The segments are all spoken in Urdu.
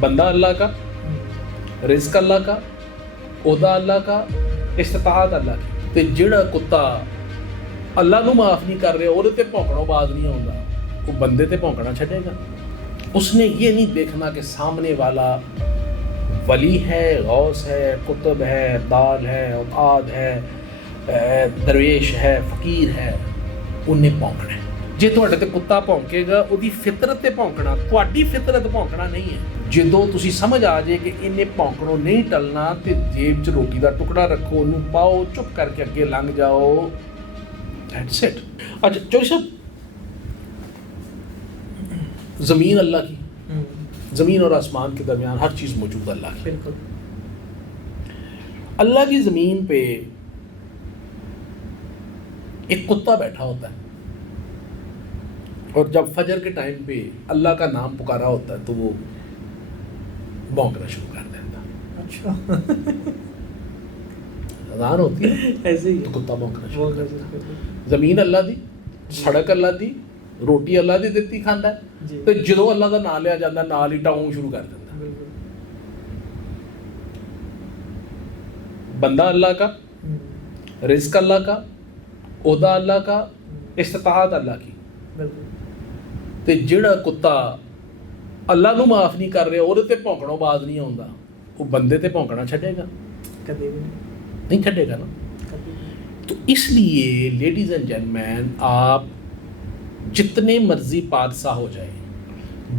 بندہ اللہ کا، رزق اللہ کا، عہدہ اللہ کا، استطاعت اللہ کی. تے جڑا کتا اللہ نو معاف نہیں کر رہا وہ بھونکڑوں باز نہیں آتا، وہ بندے تے بھونکنا چھڈے گا. اس نے یہ نہیں دیکھنا کہ سامنے والا ولی ہے، غوث ہے، قطب ہے، دال ہے، اطاعت ہے، درویش ہے، فقیر ہے، انہیں بھونکنا ہے. جے تواڈے تے کتا بھونکے گا ਉਹਦੀ فطرت تے بھونکنا، تواڈی فطرت بھونکنا نہیں ہے. جدوں تسی سمجھ آ جائے کہ انہیں بھونکਣوں نہیں ٹلنا تے جیب 'ਚ روٹی دا ٹکڑا رکھو، ਉਹਨੂੰ پاؤ، چپ کر کے اگے لنਘ جاؤ. That's it. اچھا چوہری صاحب، زمین اللہ کی، زمین اور آسمان کے درمیان ہر چیز موجود اللہ کی. بالکل. اللہ کی زمین پہ ایک کتا بیٹھا ہوتا ہے اور جب فجر کے ٹائم پہ اللہ کا نام پکارا ہوتا ہے تو وہ بھونکنا شروع کر دیتا. اچھا. اذان ہوتی ہے ایسے ہی تو کتا بھونکنا شروع کر دیتا. زمین اللہ دی، سڑک اللہ دی، روٹی اللہ دی دتی کھاندا ہے تو جدوں اللہ دا نام لیا جاتا نال ہی ٹاؤں شروع کر دیتا. بندہ اللہ کا، رزق اللہ کا، عہدہ اللہ کا، استطاعت اللہ کی. تے جڑا کتا اللہ نو معاف نہیں کر رہا وہ بھونکڑوں باز نہیں آتا، وہ بندے تے بھونکنا چھڈے گا؟ کبھی بھی نہیں چھڈے گا نا. تو اس لیے لیڈیز اینڈ جینٹلمین، آپ جتنے مرضی پادشاہ ہو جائیں،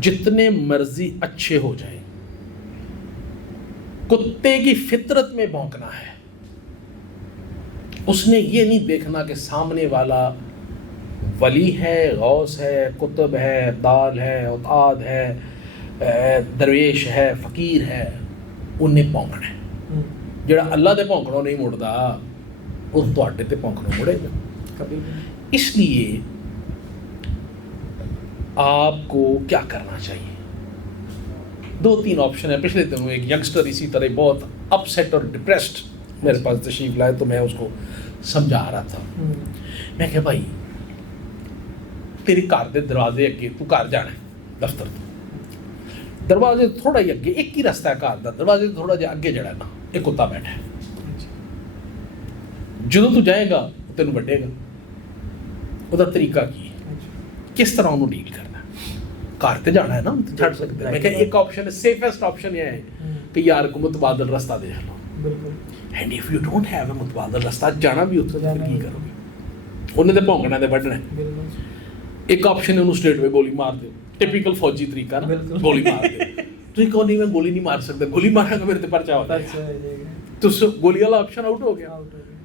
جتنے مرضی اچھے ہو جائیں، کتے کی فطرت میں بھونکنا ہے. اس نے یہ نہیں دیکھنا کہ سامنے والا ولی ہے، غوث ہے، قطب ہے، دال ہے، اطاعت ہے، درویش ہے، فقیر ہے، انہیں بھونکنا ہے. جڑا اللہ دے بھونکڑوں نہیں مڑدا وہ تواڈے تے بھونکڑوں مڑے گا کبھی. اس لیے آپ کو کیا کرنا چاہیے؟ 2-3 آپشن ہے. پچھلے دنوں ایک ینگسٹر اسی طرح بہت اپسیٹ اور ڈپریسڈ میرے پاس تشریف لائے تو میں اس کو سمجھا رہا تھا. میں کہ بھائی تیرے گھر دے دروازے اگے، تو گھر جانا ہے دفتر تو، دروازے تھوڑا ہی اگے ایک ہی رستہ ہے گھر دا، دروازے تھوڑا جہا اگے جڑا ہے نا ایک کتا بیٹھا ہے. جدوں تو جائے گا وہ تینوں وڈے گا. وہ طریقہ کی ہے، کس طرح انہوں ڈیل کرنا ہے. گھر تے جانا ہے نا چھڑ سکتے ہیں. میں کہ ایک آپشن ہے، سیفسٹ آپشن یہ ہے کہ یار کو متبادل رستہ دیکھ لو. And if you don't have a متبادل رستہ، جانا بھی اتنے پھر کی کرو گے؟ انہیں تو بھونکنا تے وڈنا ہے. ایک آپشن ہے انہوں اسٹریٹ وے گولی مار دے، ٹپیکل فوجی طریقہ نا، گولی مار دے. تو ایک نہیں، میں گولی نہیں مار سکتا، گولی مارا گا میرے تے پرچہ ہوتا ہے. تو گولی والا آپشن آؤٹ ہو گیا،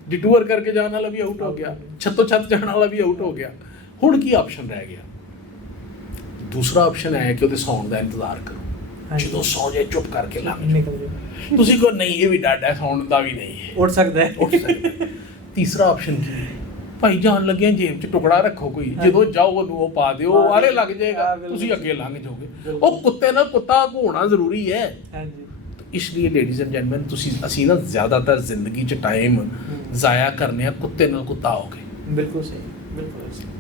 ڈیٹور کر کے جانے والا بھی آؤٹ ہو گیا، چھتوں چھت جانے والا بھی آؤٹ ہو گیا. ہن کی آپشن رہ گیا؟ دوسرا آپشن ہے کہ وہ سون کا انتظار کرو، جدوں سو جائے چپ کر کے لنਘ جاؤ. تسی کو نہیں یہ بھی ڈاڈا ہے، سون کا بھی نہیں ہے، اٹھ سکتا ہے. تیسرا آپشن کی ہے؟ بھائی جان لگے جیب 'ਚ ٹکڑا رکھو کوئی، جدوں جاؤ وہ پا دیو، آلے لگ جائے گا، تسی اگے لنਘ جاؤ گے. وہ کتے نال کتا ہونا ضروری ہے. تو اس لیے لیڈیز اینڈ جینٹلمین اسی نا زیادہ تر زندگی 'ਚ ٹائم ضائع کرنے کتے نال کتا ہو گئے. بالکل صحیح، بالکل صحیح.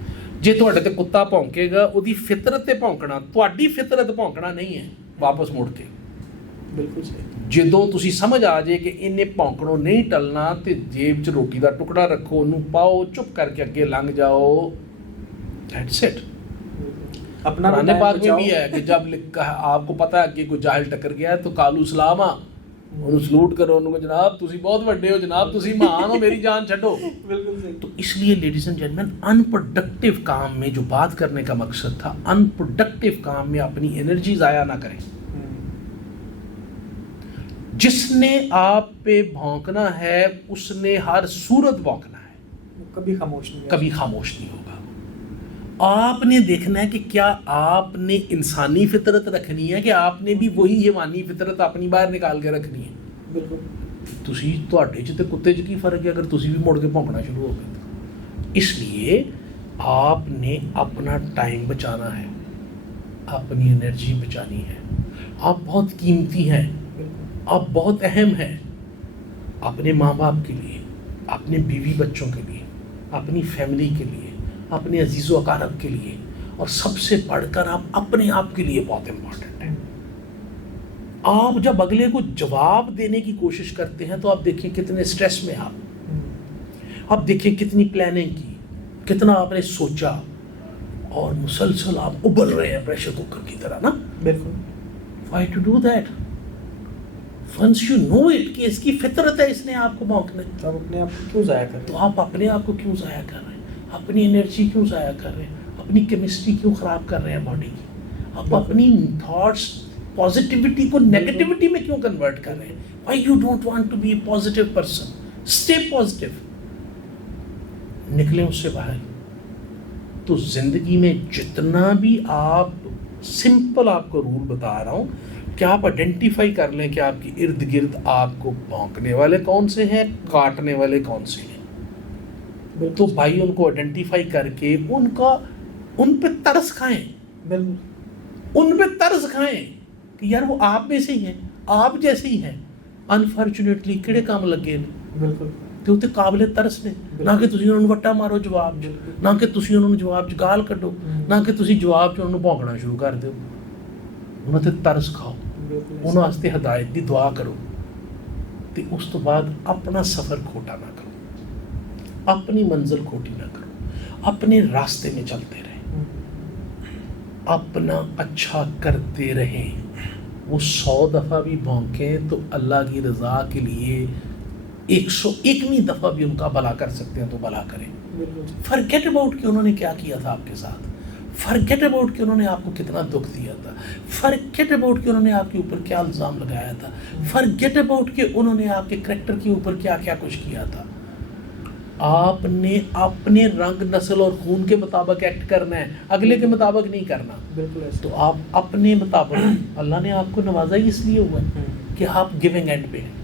جے تواڈے تے کتا بھونکے گا ਉਹਦੀ فطرت تے بھونکنا، تواڈی فطرت بھونکنا نہیں ہے. واپس مڑ کے بالکل صحیح. جدوں تسی سمجھ آ جائے کہ انہیں بھونکਣوں نہیں ٹلنا تے جیب 'ਚ روٹی دا ٹکڑا رکھو، ਉਹਨੂੰ پاؤ، چپ کر کے اگے لنਘ جاؤ. That's it. اپنا قرآن پاک میں بھی ہے کہ جب آپ کو پتہ ہے کہ کوئی جاہل ٹکر گیا ہے تو کالو سلاما، انہوں سلوٹ کرو، انہوں کو جناب تسی بہت بڑے ہو، جناب تسی مہان ہو، میری جان چھڈو. بالکل صحیح. تو اس لیے ladies and gentleman unproductive کام میں جو بات کرنے کا مقصد تھا، ان پروڈکٹیو کام میں اپنی انرجی ضائع نہ کریں. جس نے آپ پہ بھونکنا ہے اس نے ہر صورت بھونکنا ہے، کبھی خاموش نہیں ہوگا. آپ نے دیکھنا ہے کہ کیا آپ نے انسانی فطرت رکھنی ہے کہ آپ نے بھی وہی حیوانی فطرت اپنی باہر نکال کے رکھنی ہے. بالکل. تسی تواڈے 'ਚ تے کتے 'ਚ کی فرق ہے اگر تسی بھی مڑ کے بھونکنا شروع ہو گئے. اس لیے آپ نے اپنا ٹائم بچانا ہے، اپنی انرجی بچانی ہے. آپ بہت قیمتی ہیں، آپ بہت اہم ہیں اپنے ماں باپ کے لیے، اپنے بیوی بچوں کے لیے، اپنی فیملی کے لیے، اپنے عزیز و اقارب کے لیے، اور سب سے بڑھ کر آپ اپنے آپ کے لیے بہت امپورٹنٹ ہیں. آپ جب اگلے کو جواب دینے کی کوشش کرتے ہیں تو آپ دیکھیں کتنے سٹریس میں آپ دیکھیں کتنی پلاننگ کی، کتنا آپ نے سوچا، اور مسلسل آپ ابل رہے ہیں پریشر کوکر کی طرح نا. بالکل. Why to do that? Once you know it کہ اس کی فطرت ہے اس نے آپ کو بھونکنا، تو آپ اپنے آپ کو کیوں ضائع کر رہے تو آپ اپنے آپ کو کیوں ضائع کر رہے ہیں؟ اپنی انرجی کیوں ضائع کر رہے ہیں؟ اپنی کیمسٹری کیوں خراب کر رہے ہیں باڈی کی؟ آپ اپنی تھاٹس پازیٹیوٹی کو نیگیٹیوٹی میں کیوں کنورٹ کر رہے ہیں؟ Why you don't want to be a positive person? Stay positive. نکلیں اس سے باہر. تو زندگی میں جتنا بھی آپ، سمپل آپ کو رول بتا رہا ہوں کہ آپ آئیڈینٹیفائی کر لیں کہ آپ کی ارد گرد آپ کو بھونکنے والے کون سے ہیں، کاٹنے والے کون سے ہیں. تو بھائی ان کو آئیڈینٹیفائی کر کے ان پہ ترس کھائیں. بالکل. ان پہ ترس کھائیں کہ یار وہ آپ میں سے ہی ہیں، آپ جیسے ہی ہیں. انفارچونیٹلی کہڑے کام لگے نے. بالکل. تو تے قابل ترس نے. نہ کہ تسی انہوں نے وٹا مارو جواب چ، نہ کہ تسی انہوں نے جواب چ گال کڈو، نہ کہ تسی جواب چ انہوں نے بھونکنا شروع کر دیو. انہوں تے ترس کھاؤ، انہوں واسطے ہدایت دی دعا کرو، تے اس تو بعد اپنا سفر کھوٹا نہ کرو، اپنی منزل کھوٹی نہ کرو، اپنے راستے میں چلتے رہیں، اپنا اچھا کرتے رہیں. وہ 100 دفعہ بھی بھونکیں تو اللہ کی رضا کے لیے 101ویں دفعہ بھی ان کا بھلا کر سکتے ہیں تو بھلا کریں. فرگیٹ اباؤٹ کہ انہوں نے کیا کیا تھا آپ کے ساتھ، فرگیٹ اباؤٹ کہ انہوں نے آپ کو کتنا دکھ دیا تھا، فرگیٹ اباؤٹ کہ انہوں نے آپ کے اوپر کیا الزام لگایا تھا، فرگیٹ اباؤٹ کہ انہوں نے آپ کے کریکٹر کے اوپر کیا کیا کچھ کیا تھا. آپ نے اپنے رنگ، نسل اور خون کے مطابق ایکٹ کرنا ہے، اگلے کے مطابق نہیں کرنا. بالکل. تو آپ اپنے مطابق، اللہ نے آپ کو نوازا ہی اس لیے ہوا ہے کہ آپ گیونگ اینڈ پہ ہیں.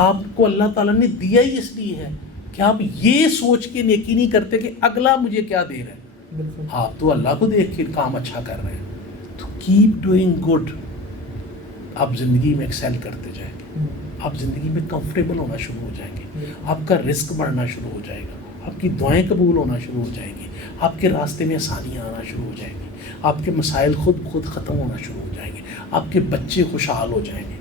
آپ کو اللہ تعالیٰ نے دیا ہی اس لیے ہے کہ آپ یہ سوچ کے نیکی نہیں کرتے کہ اگلا مجھے کیا دے رہا ہے. بالکل. آپ تو اللہ کو دیکھ کے کام اچھا کر رہے ہیں. تو کیپ ڈوئنگ گڈ. آپ زندگی میں ایکسیل کرتے جائیں گے، آپ زندگی میں کمفرٹیبل ہونا شروع ہو جائیں گے، آپ کا رزق بڑھنا شروع ہو جائے گا، آپ کی دعائیں قبول ہونا شروع ہو جائیں گی، آپ کے راستے میں آسانیاں آنا شروع ہو جائیں گی، آپ کے مسائل خود ختم ہونا شروع ہو جائیں گے، آپ کے بچے خوشحال ہو جائیں گے.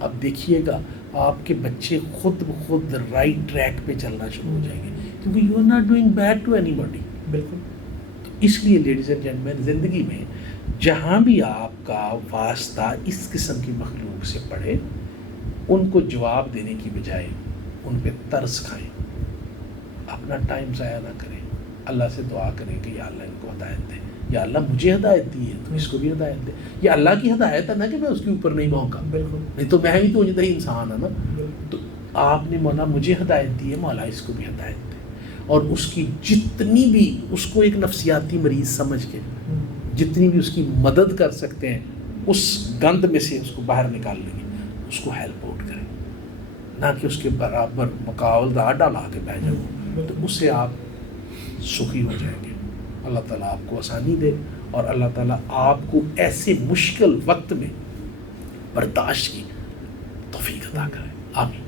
اب دیکھیے گا آپ کے بچے خود بخود رائٹ ٹریک پہ چلنا شروع ہو جائیں گے، کیونکہ you are not doing bad to anybody. بالکل. اس لیے لیڈیز اینڈ جینٹلمین، زندگی میں جہاں بھی آپ کا واسطہ اس قسم کی مخلوق سے پڑے، ان کو جواب دینے کی بجائے ان پہ ترس کھائیں، اپنا ٹائم ضائع نہ کریں. اللہ سے دعا کریں کہ یا اللہ ان کو ہدایت دے، یا اللہ مجھے ہدایت دی ہے تو اس کو بھی ہدایت دے. یہ اللہ کی ہدایت ہے نا کہ میں اس کے اوپر نہیں بھونکا. بالکل. نہیں تو میں بھی تو مجھے انسان ہے نا. تو آپ نے مولا مجھے ہدایت دی ہے، مولا اس کو بھی ہدایت دے. اور اس کی جتنی بھی، اس کو ایک نفسیاتی مریض سمجھ کے جتنی بھی اس کی مدد کر سکتے ہیں اس گند میں سے اس کو باہر نکالنے کی اس کو ہیلپ آؤٹ کریں، نہ کہ اس کے برابر مقابل آڈا لا کے بیٹھ جاؤ. تو اس سے آپ سخی ہو جائیں گے. اللہ تعالیٰ آپ کو آسانی دے، اور اللہ تعالیٰ آپ کو ایسے مشکل وقت میں برداشت کی توفیق عطا کرے. آمین.